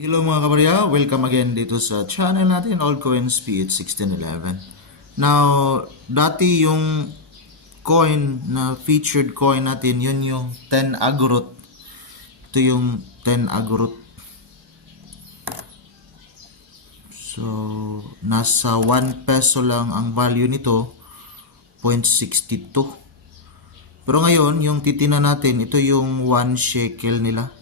Hello mga kabarya, welcome again dito sa channel natin, Altcoins PH1611. Now, dati yung coin na featured coin natin, yun yung 10 Agorot. Ito yung 10 Agorot. So, nasa 1 peso lang ang value nito, 0.62. Pero ngayon, yung titina natin, ito yung 1 shekel nila.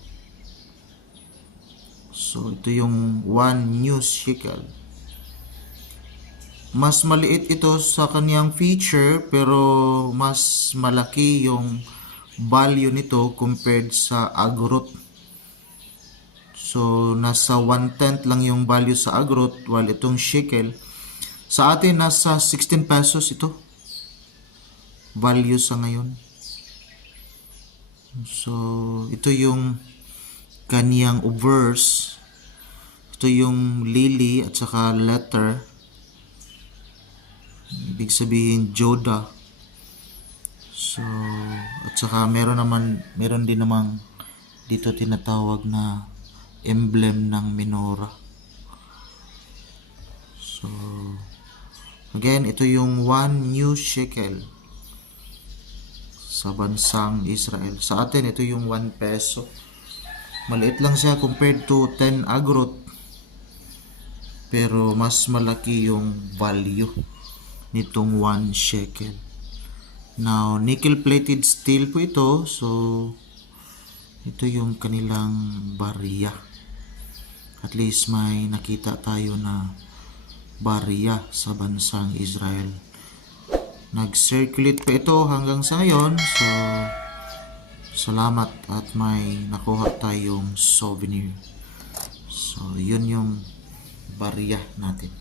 So, ito yung 1 new shekel. Mas maliit ito sa kaniyang feature pero mas malaki yung value nito compared sa Agorot. So, nasa 1/10 lang yung value sa Agorot while itong shekel. Sa atin, nasa 16 pesos ito. Value sa ngayon. So, ito yung kaniyang obverse. Ito yung lily at saka letter. Ibig sabihin Joda. So, at saka meron din namang dito tinatawag na emblem ng menorah. So, again, ito yung 1 new shekel sa bansang Israel. Sa atin, ito yung 1 peso. Maliit lang siya compared to 10 Agorot. Pero mas malaki yung value nitong 1 shekel. Now, nickel-plated steel po ito. So, ito yung kanilang barya. At least may nakita tayo na barya sa bansang Israel. Nag-circulate pa ito hanggang sa ngayon. So, salamat at may nakuha tayong souvenir. So, yun yung barya natin.